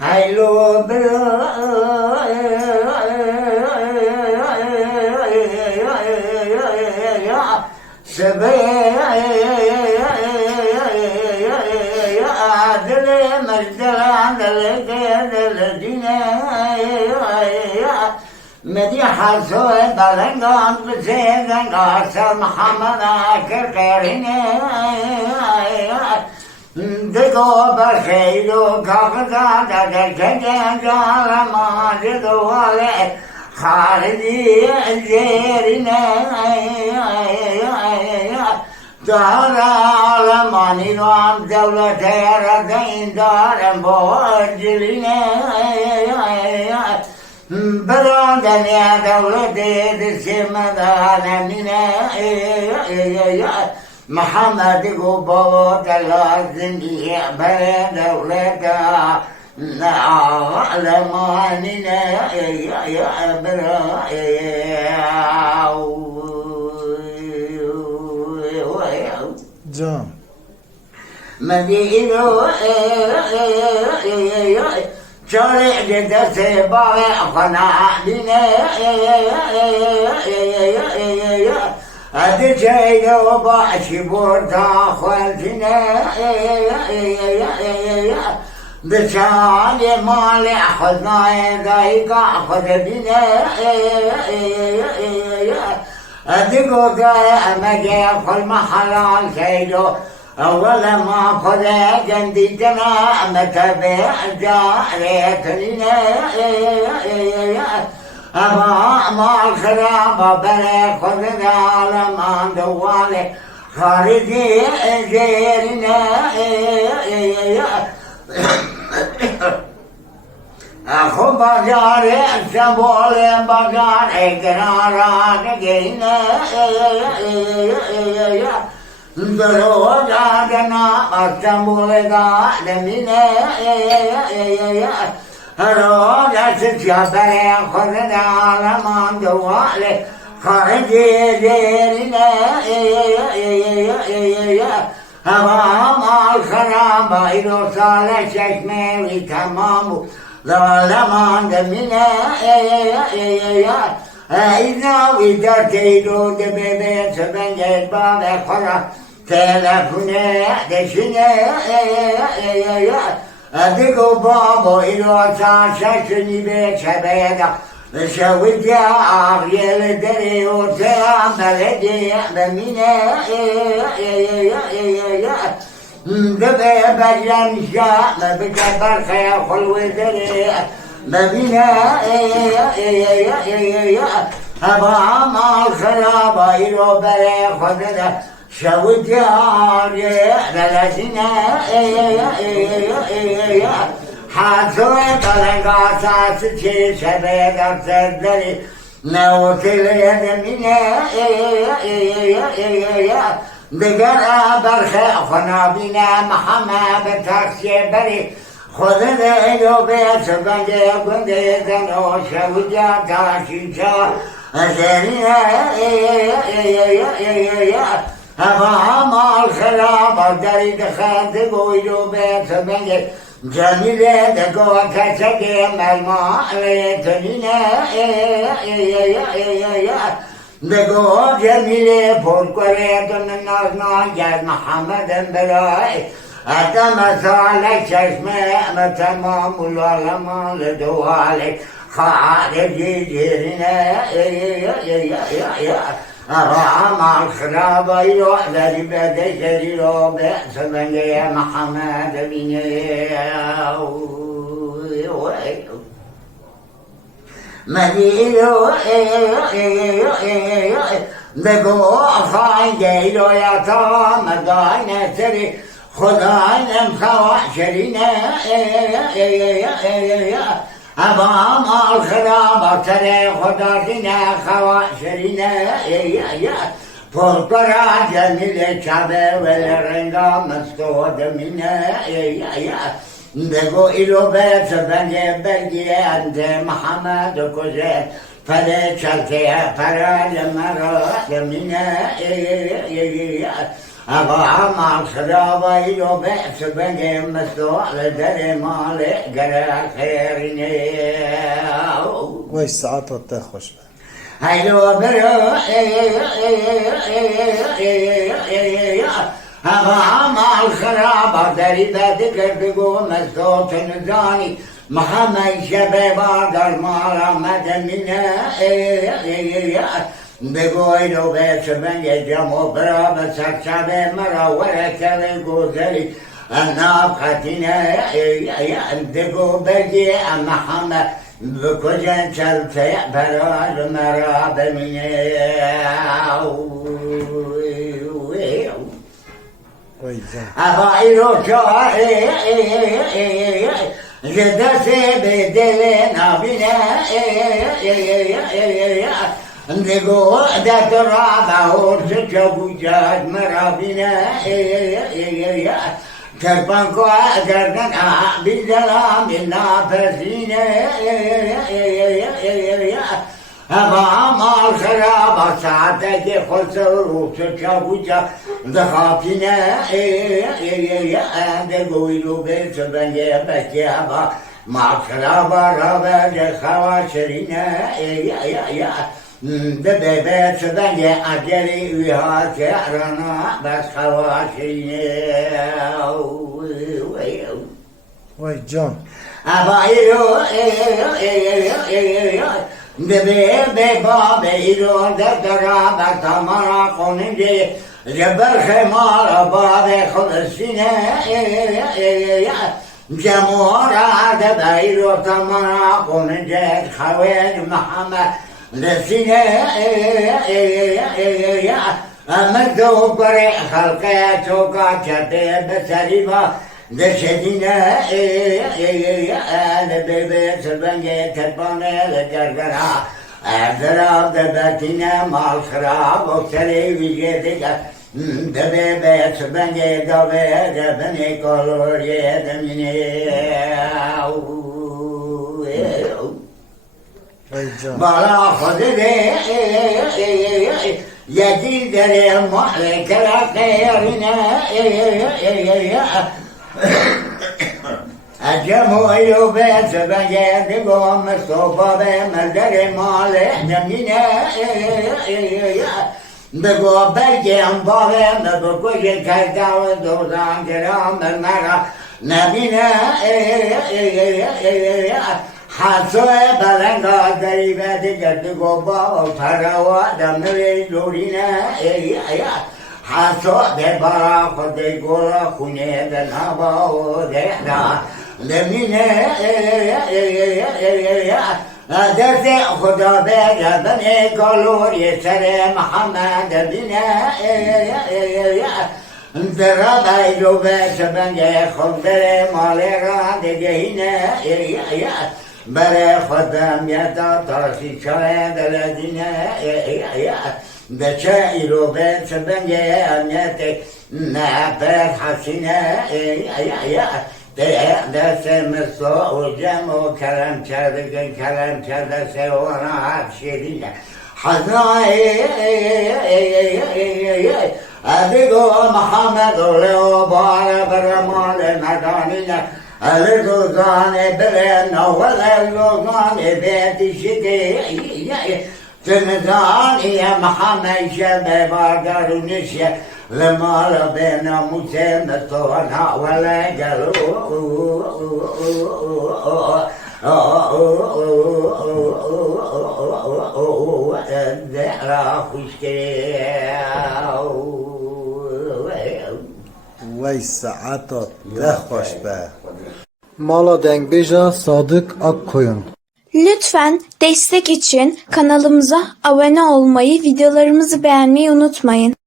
هيلو برو سبي عدل مجدل عدل دل دينا مديحة سوى بلنغان بسيدن قاسر محمد آكر قيرين دقو بخيدو كفتا دقجن جال ماجد والي خالدي الجيرين دار عالماني نوام دولة ردين دار بوجلين برادن يا دولة دسمدان من محمد قبوت الزندي بدولة عالماننا يا جان مدينو شارع جدة سباع خناعدنا هذا شيء وباش بورتا خالتنا بشالي مالي أخذنا يدايك أخذ بنا أدقو قاية أمجي في المحلال سيدو أول ما خذ جنديتنا متبع جاريتنا أما ما الخراب بلا خذنا لما دوالي خارجي جيرنا أخو بجاري سبولي بجاري قرارات جينا دروج عدنا أسبولي قادمنا روج ستشابري خذنا لما دوالي خارجي جيرنا أمام الخراب إذا صار ششمي تمام ظلمان دمنا إذا ودرتيدو دبيبي سبنجد باب خلا تلفنا دشنا أدقو بابو إذا صار ششني بيت شبيدا شويت يا عريل دري وتعم بلدي بمنا دبي بجن شاء ما بجبر خيا خلو دري بمنا أبا عمال خلابا إلو بري خدنا شويت يا عريل بلدنا حاصل بلنغا ساسچي شبيدا سردري نوتل يدمنا دقر برخي خنا بنا محمد تاكسي بري خذنا إلو بيت بنجي قندي دنو شوجا تاشيشا أزرنا أبا عمال خلاب دري دخلت قويلو بيت بنجي جميلة دقوة كسكي ملماء ليتنينا دقوة جميلة فولكوريت من نازنا جاز محمد بلاي أتم صالح ششمة متمام العلماء لدوالي خارجي جيرنا مع الخرابة يروح ذي بدي شريرو بأس من يا محمد بن مدينو دقو خاين جيلو يا طام داين تري خداين مخوع شرينا أمام الخراب ترى خداتنا خواشرنا فوقرا جميل شعبه والرنگا مستود منا دقو إلو بيت بني بلجي أنت محمد كوزي فلا شلتي فرا لمرا لمنا أبا مع الخرابة يلو بأس بنجي مسوع لدري مالي قرا خيرني وای ساعتت ده خوش به. هيلو برو أبا مع الخرابة دري بدك بقو مسوع تنزاني محمد شباب درمارا مدمنا بگویدو به سبنگ جمع برا به سرچه مرا ورکل گوزری ناب خطینه دگو بگی محمد بکجن چلته برا مرا بمینه وای جان افایی رو چاره جدسه به دل نبینه دگو دت را به چبوجات مرابینه کرپان کو گردن بیدلام نافسینه هوا مال خراب ساعته خسرو چبوجا دخاپینه دگوی رو به سبنگه بکی هوا مال خراب را به خواشرینه ده بيت بني أجري ويا كهرنا بس خواشيني وای جان أبايرو ده بابيرو ده ترى بتمرا قنجي جبل خمار باب خلصيني جمهورا ده بيرو تمرا قنجي خويج محمد لسينه مدو بري خلقه توقع كتب بسريبا دشدينه لبيبي سبنجي تبانه لجرگرا دراب دبتينه مال خراب وكسري ويجيتك دبيبي سبنجي دبي دبني كولوري دمينه وای جان بالا خود ده یکی در مالک را خیرینه اجمویو به سبگه دگو مصطفا به مردر مالک نمینه بگو برگم باوه بگوش کرده و دوزان درام مرا نمینه حسوه بلنگا دریبه دیگر دگو با پروا دمنوی لورینه حسوه ده برا خود گورا خونه ده نبا و ده دا لمینه دست خدا بگه بنی کالوری سر محمد بینه درا بایدو به سبنگه خود در مال را دگهینه برای خودم یدا تاسی چای دلدینه دچه ایرو به سبنگه امیت نپر حسینه دست مصا و جمع و کرم کرده سوانا حد شیرینه حضنای ادگو محمد و بار برمال مدانینه الگوزان برن و الگوزان بیتی شده تنزانی محمد شب باردارونشه لمال بین موسى مستوانا ولا قالوا الذعر خشكي وای ساعتت ده خوش به. Mala Dengbej'a Sadık Akkoyun. Lütfen destek için kanalımıza abone olmayı, videolarımızı beğenmeyi unutmayın.